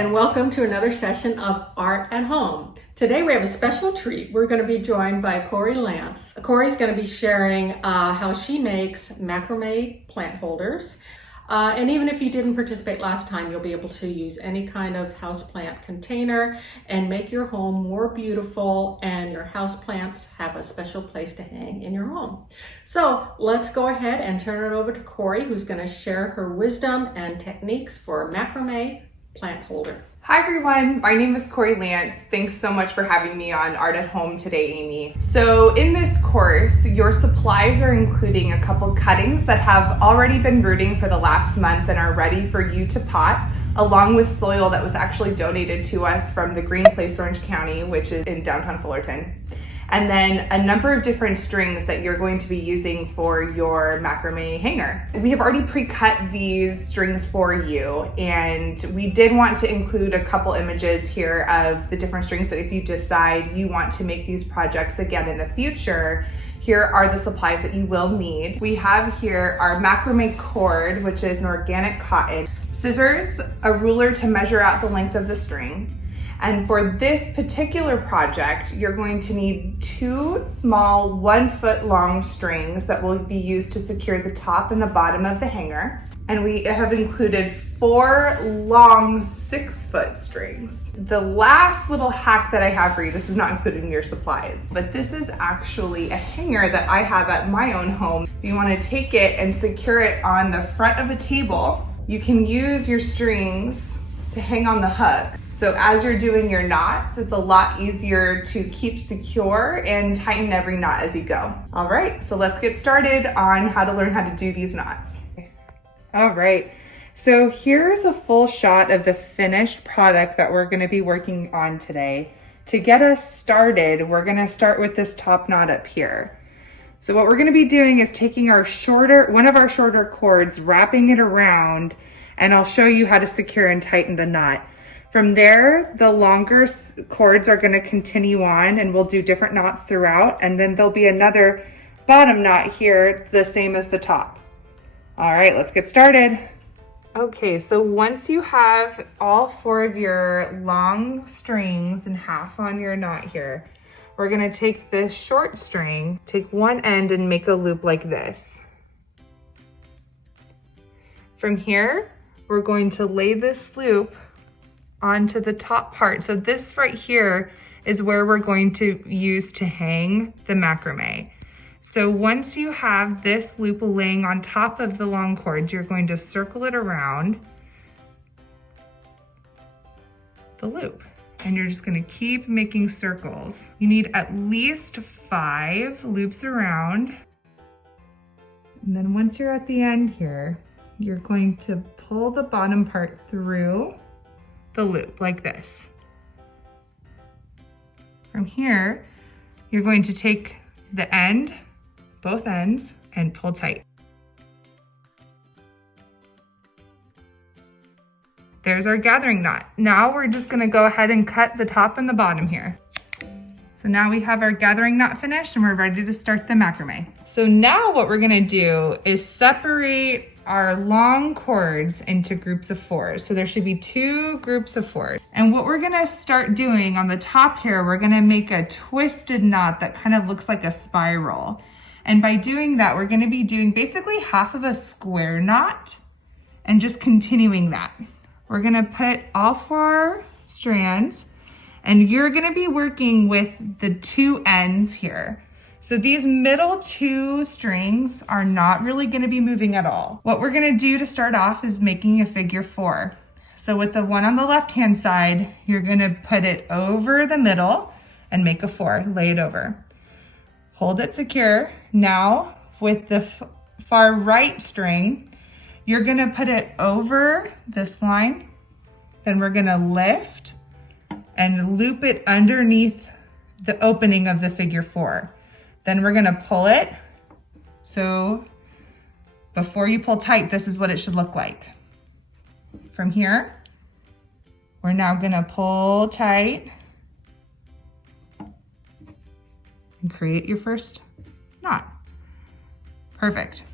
and welcome to another session of Art at Home. Today we have a special treat. We're going to be joined by Corey Lance. Corey's going to be sharing how she makes macrame plant holders. And even if you didn't participate last time, you'll be able to use any kind of houseplant container and make your home more beautiful, and your houseplants have a special place to hang in your home. So let's go ahead and turn it over to Corey, who's going to share her wisdom and techniques for macrame plant holder. Hi everyone, my name is Corey Lance. Thanks so much for having me on Art at Home today, Amy. So in this course, your supplies are including a couple cuttings that have already been rooting for the last month and are ready for you to pot, along with soil that was actually donated to us from the Green Place, Orange County, which is in downtown Fullerton. And then a number of different strings that you're going to be using for your macrame hanger. We have already pre-cut these strings for you, and we did want to include a couple images here of the different strings that if you decide you want to make these projects again in the future, here are the supplies that you will need. We have here our macrame cord, which is an organic cotton, scissors, a ruler to measure out the length of the string. And for this particular project, you're going to need 2 small 1 foot long strings that will be used to secure the top and the bottom of the hanger. And we have included 4 long 6-foot strings. The last little hack that I have for you, this is not included in your supplies, but this is actually a hanger that I have at my own home. If you want to take it and secure it on the front of a table, you can use your strings to hang on the hook. So as you're doing your knots, it's a lot easier to keep secure and tighten every knot as you go. All right, so let's get started on how to learn how to do these knots. All right, so here's a full shot of the finished product that we're gonna be working on today. To get us started, we're gonna start with this top knot up here. So what we're gonna be doing is taking our one of our shorter cords, wrapping it around, and I'll show you how to secure and tighten the knot. From there, the longer cords are gonna continue on, and we'll do different knots throughout, and then there'll be another bottom knot here, the same as the top. All right, let's get started. Okay, so once you have all 4 of your long strings and half on your knot here, we're gonna take this short string, take one end and make a loop like this. From here, we're going to lay this loop onto the top part. So this right here is where we're going to use to hang the macrame. So once you have this loop laying on top of the long cord, you're going to circle it around the loop. And you're just gonna keep making circles. You need at least 5 loops around. And then once you're at the end here, you're going to pull the bottom part through the loop like this. From here, you're going to take the end, both ends, and pull tight. There's our gathering knot. Now we're just gonna go ahead and cut the top and the bottom here. So now we have our gathering knot finished and we're ready to start the macrame. So now what we're gonna do is separate our long cords into groups of 4. So there should be 2 groups of 4. And what we're gonna start doing on the top here, we're gonna make a twisted knot that kind of looks like a spiral. And by doing that, we're gonna be doing basically half of a square knot and just continuing that. We're gonna put all 4 strands, and you're gonna be working with the 2 ends here. So these middle 2 strings are not really gonna be moving at all. What we're gonna do to start off is making a figure 4. So with the one on the left-hand side, you're gonna put it over the middle and make a 4, lay it over. Hold it secure. Now with the far right string, you're gonna put it over this line, then we're gonna lift and loop it underneath the opening of the figure 4. Then we're gonna pull it. So before you pull tight, this is what it should look like. From here, we're now gonna pull tight and create your first knot. Perfect.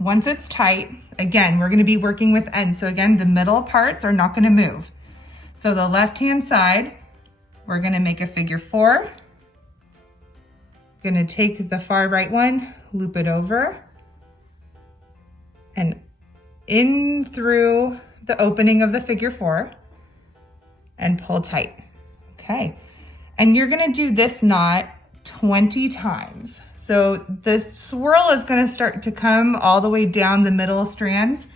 Once it's tight, again, we're gonna be working with ends. So again, the middle parts are not gonna move. So the left-hand side, we're gonna make a figure 4. Gonna take the far right one, loop it over, and in through the opening of the figure 4 and pull tight. Okay, and you're gonna do this knot 20 times. So the swirl is gonna start to come all the way down the middle strands.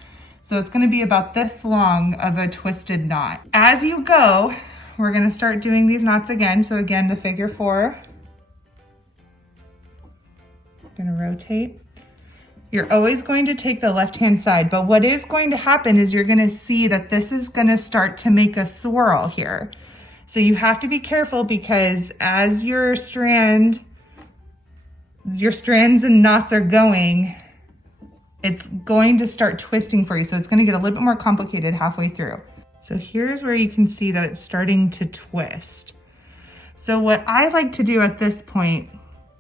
So it's gonna be about this long of a twisted knot. As you go, we're gonna start doing these knots again. So again, the figure 4. Gonna rotate. You're always going to take the left-hand side, but what is going to happen is you're gonna see that this is gonna start to make a swirl here. So you have to be careful because as your strands and knots are going, it's going to start twisting for you. So it's gonna get a little bit more complicated halfway through. So here's where you can see that it's starting to twist. So what I like to do at this point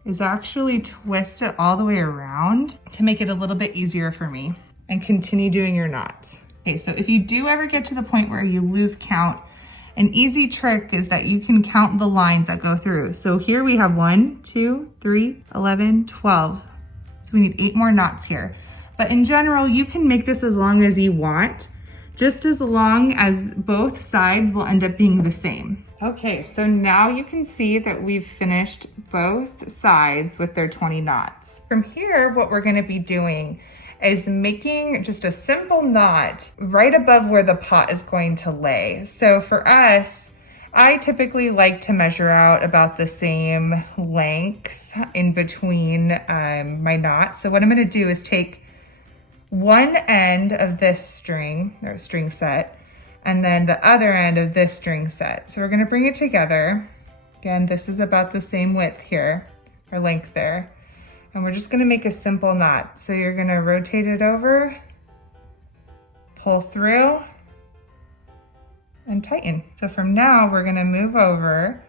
is actually twist it all the way around to make it a little bit easier for me and continue doing your knots. Okay, so if you do ever get to the point where you lose count, an easy trick is that you can count the lines that go through. So here we have 1, 2, 3, 11, 12. So we need 8 more knots here. But in general, you can make this as long as you want, just as long as both sides will end up being the same. Okay, so now you can see that we've finished both sides with their 20 knots. From here, what we're gonna be doing is making just a simple knot right above where the pot is going to lay. So for us, I typically like to measure out about the same length in between my knots. So what I'm gonna do is take one end of this string, or string set, and then the other end of this string set. So we're gonna bring it together. Again, this is about the same width here, or length there. And we're just gonna make a simple knot. So you're gonna rotate it over, pull through, and tighten. So from now, we're gonna move over.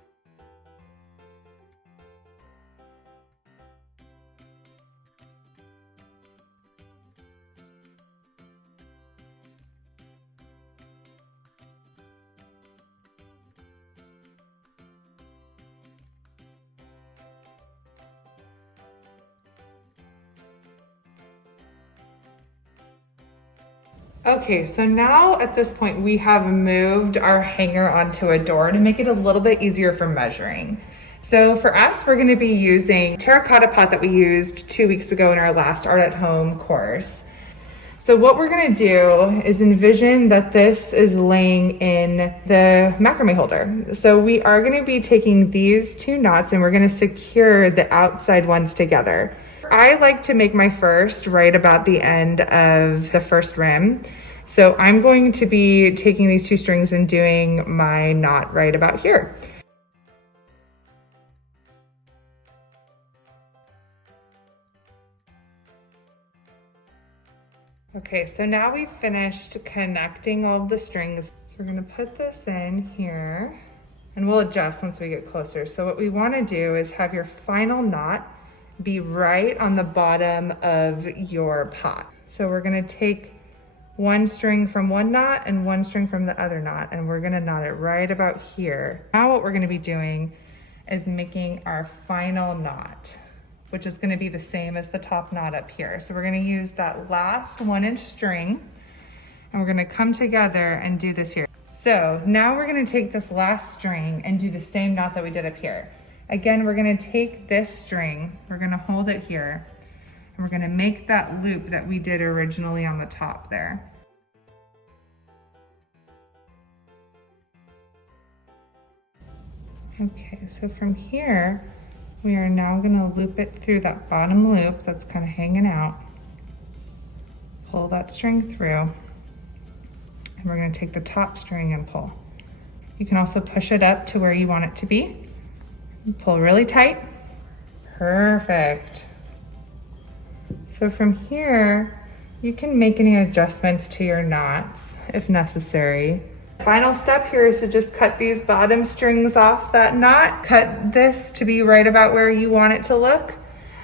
Okay, so now at this point we have moved our hanger onto a door to make it a little bit easier for measuring. So for us, we're gonna be using terracotta pot that we used 2 weeks ago in our last Art at Home course. So what we're gonna do is envision that this is laying in the macrame holder. So we are gonna be taking these 2 knots and we're gonna secure the outside ones together. I like to make my first right about the end of the first rim. So I'm going to be taking these 2 strings and doing my knot right about here. Okay, so now we've finished connecting all of the strings. So we're gonna put this in here and we'll adjust once we get closer. So what we wanna do is have your final knot be right on the bottom of your pot. So we're gonna take 1 string from one knot and 1 string from the other knot, and we're gonna knot it right about here. Now what we're gonna be doing is making our final knot, which is gonna be the same as the top knot up here. So we're gonna use that last 1-inch string, and we're gonna come together and do this here. So now we're gonna take this last string and do the same knot that we did up here. Again, we're gonna take this string, we're gonna hold it here, and we're gonna make that loop that we did originally on the top there. Okay, so from here, we are now gonna loop it through that bottom loop that's kind of hanging out. Pull that string through, and we're gonna take the top string and pull. You can also push it up to where you want it to be. Pull really tight. Perfect. So from here, you can make any adjustments to your knots if necessary. Final step here is to just cut these bottom strings off that knot. Cut this to be right about where you want it to look,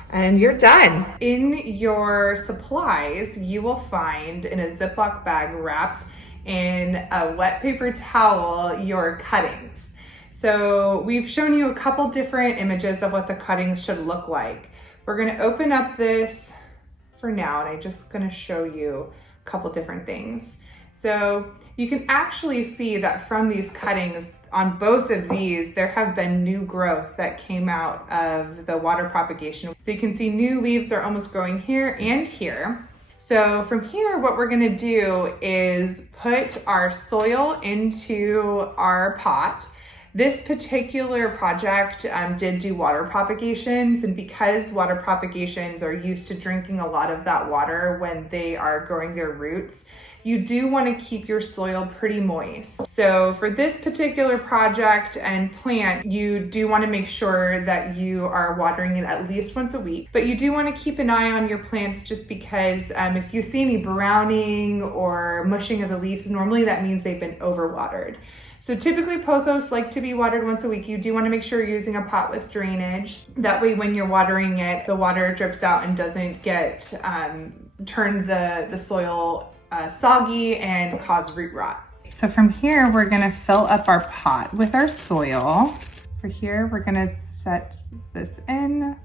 and you're done. In your supplies, you will find in a Ziploc bag wrapped in a wet paper towel your cuttings. So we've shown you a couple different images of what the cuttings should look like. We're gonna open up this for now, and I'm just gonna show you a couple different things. So you can actually see that from these cuttings on both of these, there have been new growth that came out of the water propagation. So you can see new leaves are almost growing here and here. So from here, what we're gonna do is put our soil into our pot. This particular project did do water propagations, and because water propagations are used to drinking a lot of that water when they are growing their roots, you do want to keep your soil pretty moist. So for this particular project and plant, you do want to make sure that you are watering it at least once a week, but you do want to keep an eye on your plants just because if you see any browning or mushing of the leaves, normally that means they've been overwatered. So typically pothos like to be watered once a week. You do want to make sure you're using a pot with drainage. That way when you're watering it, the water drips out and doesn't get turn the soil soggy and cause root rot. So from here, we're gonna fill up our pot with our soil. For here, we're gonna set this in.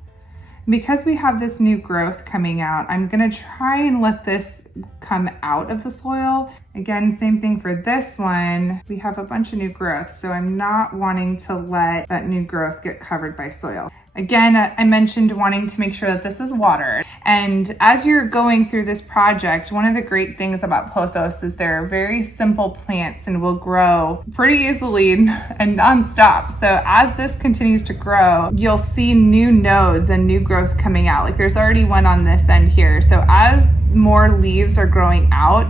Because we have this new growth coming out, I'm gonna try and let this come out of the soil. Again, same thing for this one. We have a bunch of new growth, so I'm not wanting to let that new growth get covered by soil. Again, I mentioned wanting to make sure that this is watered. And as you're going through this project, one of the great things about pothos is they're very simple plants and will grow pretty easily and nonstop. So as this continues to grow, you'll see new nodes and new growth coming out. Like there's already one on this end here. So as more leaves are growing out,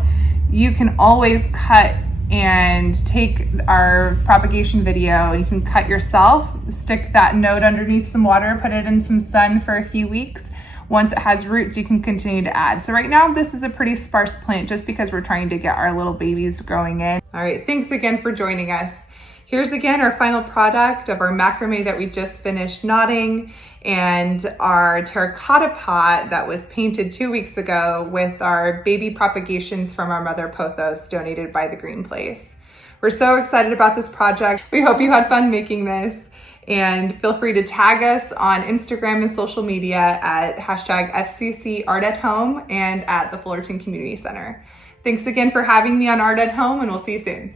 you can always cut and take our propagation video. You can cut yourself, stick that node underneath some water, put it in some sun for a few weeks. Once it has roots, you can continue to add. So right now, this is a pretty sparse plant just because we're trying to get our little babies growing in. All right, thanks again for joining us. Here's again our final product of our macrame that we just finished knotting, and our terracotta pot that was painted 2 weeks ago with our baby propagations from our mother pothos donated by the Green Place. We're so excited about this project. We hope you had fun making this, and feel free to tag us on Instagram and social media at #FCC Art at Home and at the Fullerton Community Center. Thanks again for having me on Art at Home, and we'll see you soon.